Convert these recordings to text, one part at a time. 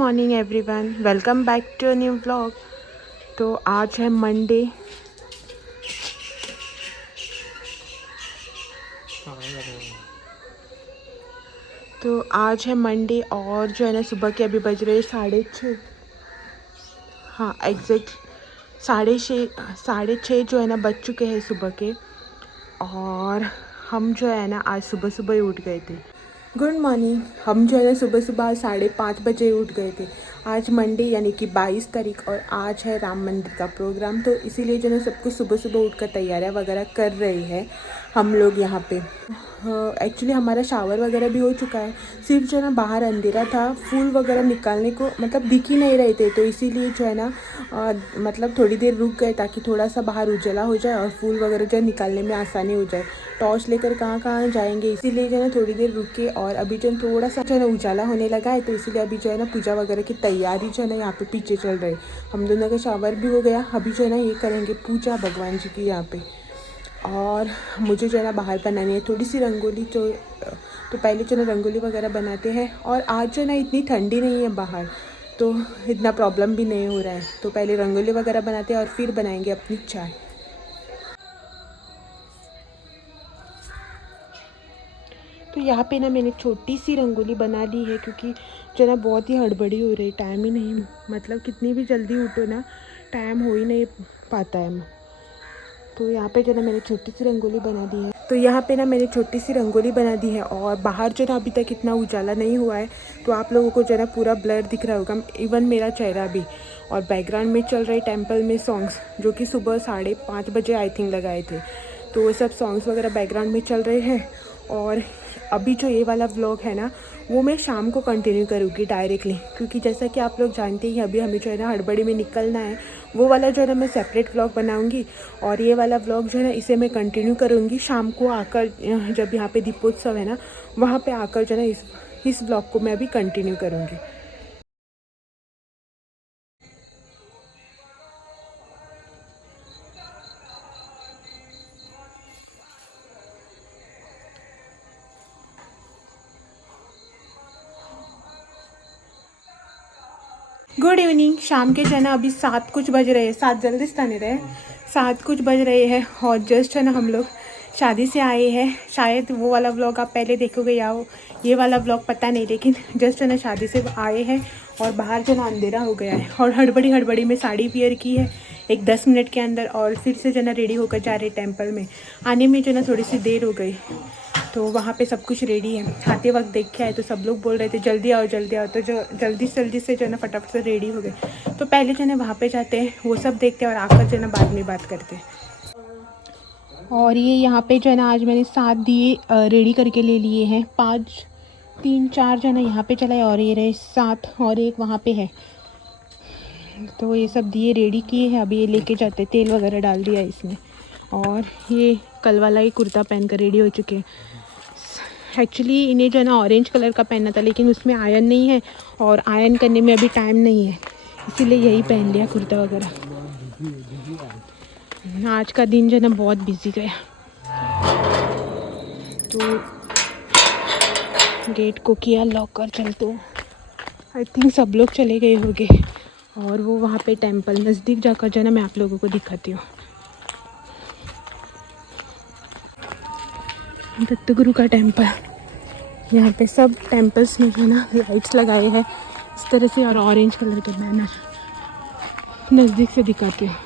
Morning everyone, welcome back to a new vlog. तो आज है मंडे। और जो है ना सुबह के अभी बज रहे 6:30। हाँ एग्जैक्ट 6:30 जो है ना बज चुके हैं सुबह के। और हम जो है ना आज सुबह सुबह ही उठ गए थे। Good morning. हम जो है ना सुबह सुबह 5:30 बजे उठ गए थे। आज मंडे यानी कि 22 तारीख और आज है राम मंदिर का प्रोग्राम। तो इसीलिए जो है ना सबको सुबह सुबह उठकर तैयारियां वगैरह कर रहे हैं हम लोग यहाँ पे। एक्चुअली हमारा शावर वगैरह भी हो चुका है। सिर्फ जो है ना बाहर अंधेरा था, फूल वगैरह निकालने को मतलब दिख ही नहीं रहे थे। तो इसीलिए जो है ना मतलब थोड़ी देर रुक गए ताकि थोड़ा सा बाहर उजाला हो जाए और फूल वगैरह जो है निकालने में आसानी हो जाए। टॉर्च लेकर कहाँ कहाँ जाएंगे, इसीलिए जो है ना थोड़ी देर रुके। और अभी जो है थोड़ा सा जो है ना उजाला होने लगा है, तो इसीलिए अभी जो है ना पूजा वगैरह की तैयारी जो है ना यहाँ पे पीछे चल रही है। हम दोनों का शावर भी हो गया। अभी जो है ना ये करेंगे पूजा भगवान जी की यहाँ पे। और मुझे जो है ना बाहर बनानी है थोड़ी सी रंगोली। तो पहले जो है ना रंगोली वगैरह बनाते हैं। और आज जो है ना इतनी ठंडी नहीं है बाहर, तो इतना प्रॉब्लम भी नहीं हो रहा है। तो पहले रंगोली वगैरह बनाते हैं और फिर बनाएंगे अपनी चाय। तो यहाँ पे ना मैंने छोटी सी रंगोली बना ली है, क्योंकि जो ना बहुत ही हड़बड़ी हो रही, टाइम ही नहीं, मतलब कितनी भी जल्दी उठो ना टाइम हो ही नहीं पाता है। तो यहाँ पे जो ना मैंने छोटी सी रंगोली बना दी है। और बाहर जो ना अभी तक इतना उजाला नहीं हुआ है, तो आप लोगों को जो ना पूरा ब्लर दिख रहा होगा, इवन मेरा चेहरा भी। और बैकग्राउंड में चल रहे टेम्पल में सॉन्ग्स, जो कि सुबह 5:30 बजे आई थिंक लगाए थे। तो वो सब सॉन्ग्स वगैरह बैकग्राउंड में चल रहे हैं। और अभी जो ये वाला व्लॉग है ना, वो मैं शाम को कंटिन्यू करूँगी डायरेक्टली, क्योंकि जैसा कि आप लोग जानते ही अभी हमें जो है ना हड़बड़ी में निकलना है। वो वाला जो है ना मैं सेपरेट व्लॉग बनाऊँगी, और ये वाला व्लॉग जो है ना इसे मैं कंटिन्यू करूँगी शाम को आकर। जब यहाँ पे दीपोत्सव है ना, वहाँ पे आकर जो है ना इस व्लॉग को मैं अभी कंटिन्यू करूँगी। Good evening. शाम के जो है ना अभी 7 कुछ बज रहे हैं, 7 जल्दी से नहीं रहे, 7 कुछ बज रहे हैं। और जस्ट है ना हम लोग शादी से आए हैं। शायद वो वाला व्लॉग आप पहले देखोगे या ये वाला व्लॉग पता नहीं, लेकिन जस्ट है ना शादी से आए हैं। और बाहर जो ना अंधेरा हो गया है, और हड़बड़ी में साड़ी वियर की है एक 10 मिनट के अंदर। और फिर से जो ना रेडी होकर जा रहे टेम्पल में। आने में जो ना थोड़ी सी देर हो गई, तो वहाँ पे सब कुछ रेडी है। आते वक्त देख के आए तो सब लोग बोल रहे थे जल्दी आओ जल्दी आओ, तो जो जल्दी से जो है ना फटाफट से रेडी हो गए। तो पहले जो है ना वहाँ पे जाते हैं, वो सब देखते हैं, और आकर जो है ना बाद में बात करते हैं। और ये यहाँ पे जो है ना आज मैंने 7 दिए रेडी करके ले लिए हैं। 5 3 4 जो है ना यहाँ पे चलाए, और ये रहे 7, और एक वहाँ पे है। तो ये सब दिए रेडी किए हैं, अभी ये लेके जाते, तेल वगैरह डाल दिया इसमें। और ये कल वाला ही कुर्ता पहन कर रेडी हो चुके हैं। एक्चुअली इन्हें जो है ना ऑरेंज कलर का पहनना था, लेकिन उसमें आयरन नहीं है, और आयरन करने में अभी टाइम नहीं है, इसीलिए यही पहन लिया कुर्ता वगैरह। आज का दिन जो है ना बहुत बिजी गया। तो गेट को किया लॉक कर चलते। आई थिंक सब लोग चले गए होंगे। और वो वहाँ पे टेंपल नज़दीक जाकर जो है ना मैं आप लोगों को दिखाती हूँ। दत्त गुरु का टेंपल, यहाँ पे सब टेंपल्स में जो है ना लाइट्स लगाए हैं इस तरह से, और ऑरेंज कलर के बैनर नज़दीक से दिखाते हैं।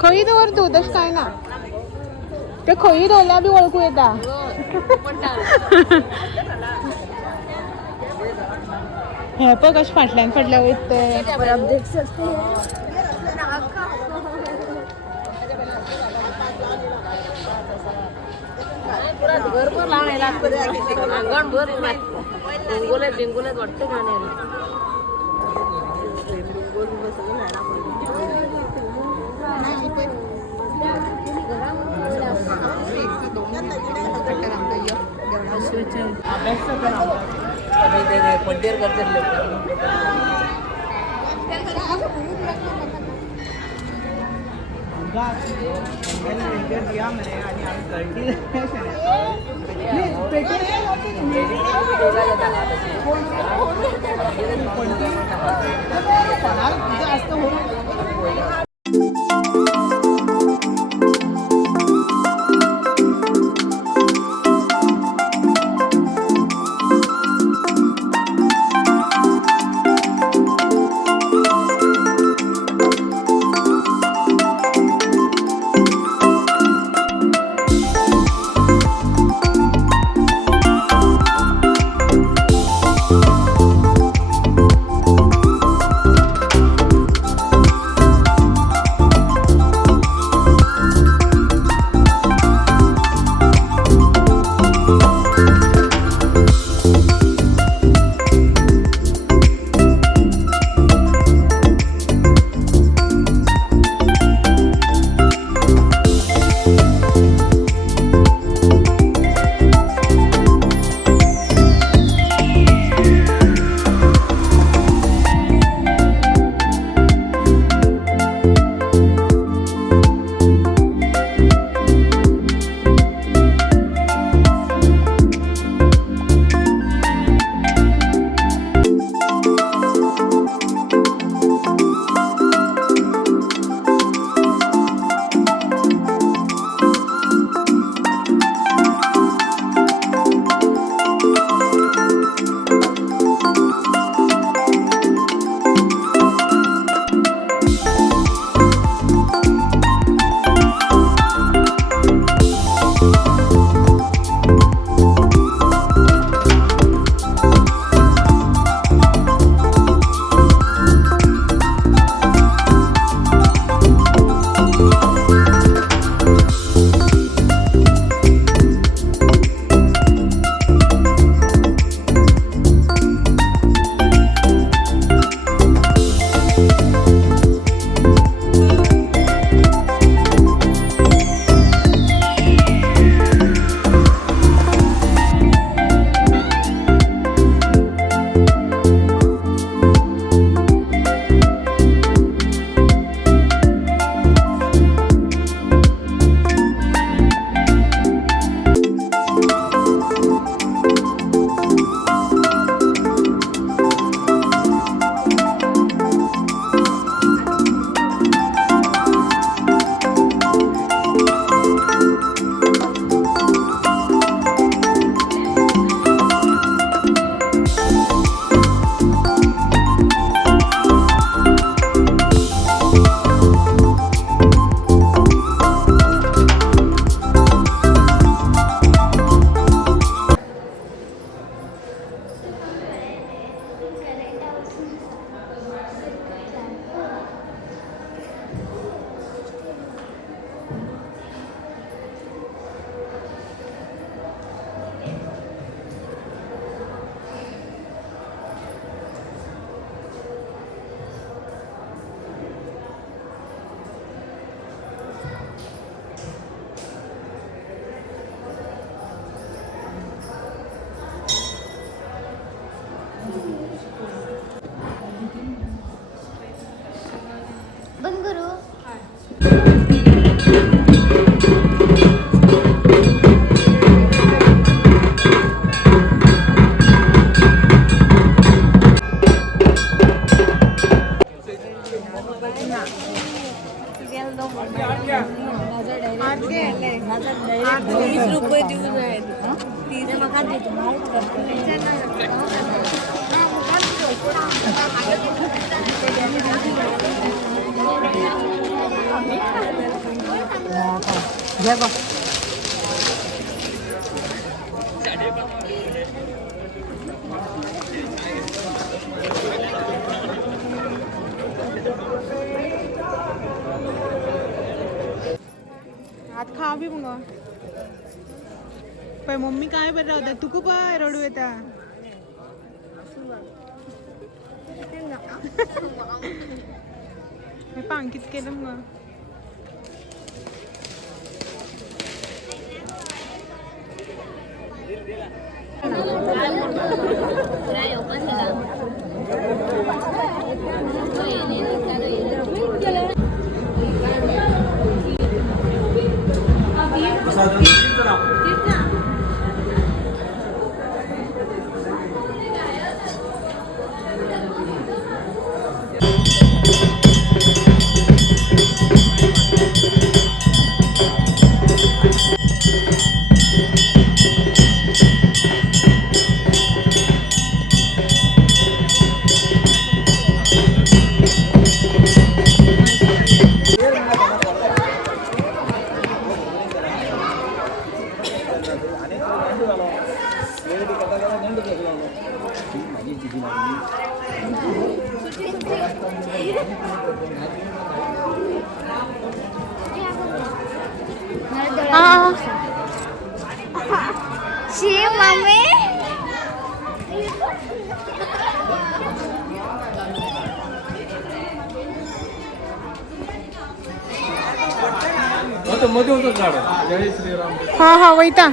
खई दोर दोदश काय ना ते खई दोल्या बी ओळखू येता हे बघ कश फाटल्यान वयत ते। भरपूर लावायला अंगण भर बिंगोल्यात बिंगोल्यात वाटतं गाण्याला पड्डेर हात खा भी मंगा पण मम्मी काय बरं होता तू खूप रडू येता मी पांकित केलं मग शी मम्मी मध्ये होतं झाड जय श्रीराम हा हा वैता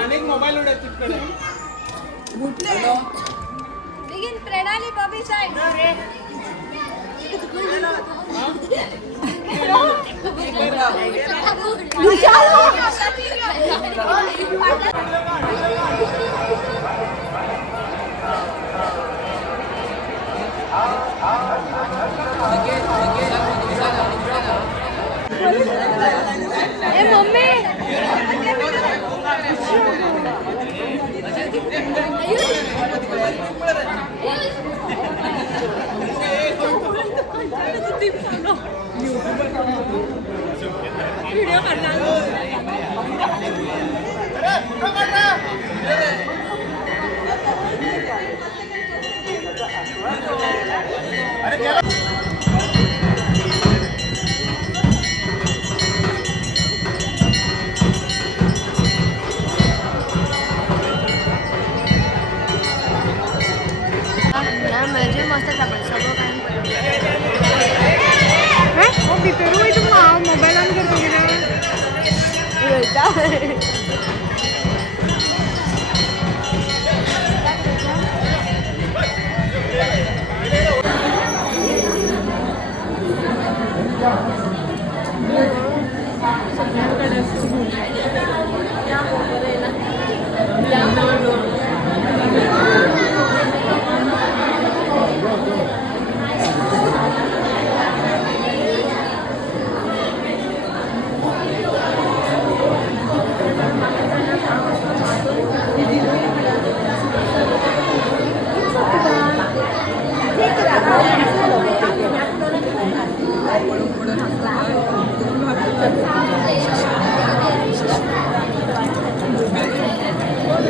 अनेक मोबाईल उडत तिकडे प्रणाली बॉबी साइड मम्मी म्हणजे मस्त सगळं मोबाईल ऑन करतो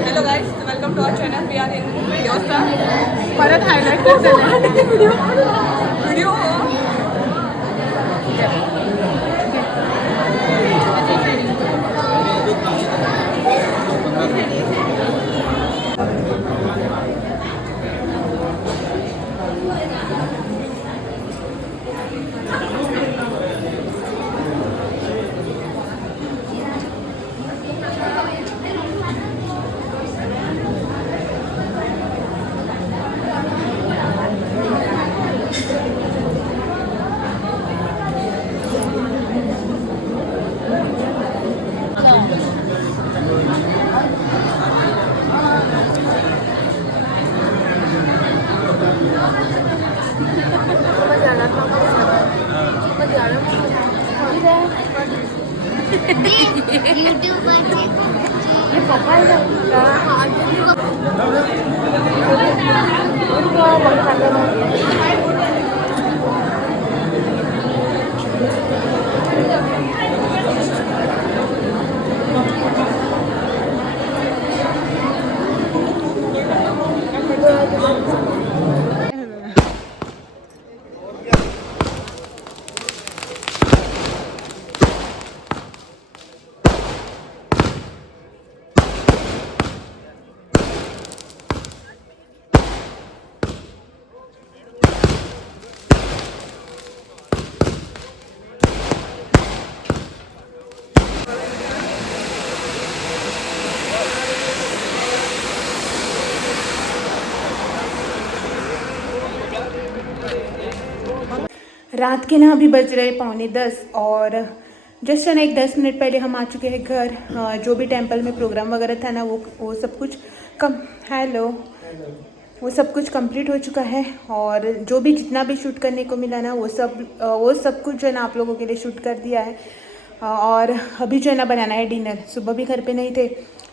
Hello guys, welcome to our channel. We are in Yosa. परत हायलाइट करते Video. रात के ना अभी बज रहे 9:45 और जस्ट ना एक 10 मिनट पहले हम आ चुके हैं घर। जो भी टेंपल में प्रोग्राम वगैरह था ना वो सब कुछ वो सब कुछ कंप्लीट हो चुका है। और जो भी जितना भी शूट करने को मिला ना वो सब कुछ जो है ना आप लोगों के लिए शूट कर दिया है। और अभी जो है ना बनाना है डिनर। सुबह भी घर पे नहीं थे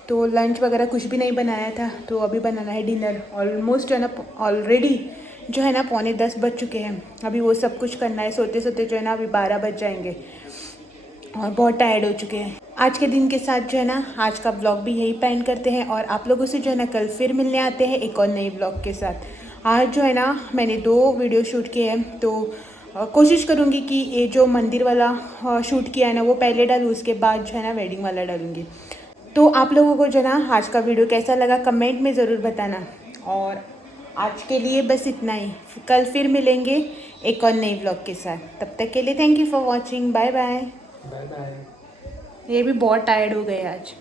तो लंच वगैरह कुछ भी नहीं बनाया था, तो अभी बनाना है डिनर। ऑलमोस्ट जो है ना ऑलरेडी जो है ना 9:45 बज चुके हैं। अभी वो सब कुछ करना है, सोते सोते जो है ना अभी 12 बज जाएंगे और बहुत टायर्ड हो चुके हैं। आज के दिन के साथ जो है ना आज का ब्लॉग भी यही पेंड करते हैं और आप लोगों से जो है ना कल फिर मिलने आते हैं एक और नए ब्लॉग के साथ। आज जो है ना मैंने 2 वीडियो शूट किए हैं, तो कोशिश करूँगी कि ये जो मंदिर वाला शूट किया है ना वो पहले डालूँ, उसके बाद जो है ना वेडिंग वाला डालूँगी। तो आप लोगों को जो है ना आज का वीडियो कैसा लगा कमेंट में ज़रूर बताना। और आज के लिए बस इतना ही, कल फिर मिलेंगे एक और नए ब्लॉग के साथ। तब तक के लिए thank you for watching, bye bye. ये भी बहुत टायर्ड हो गए आज।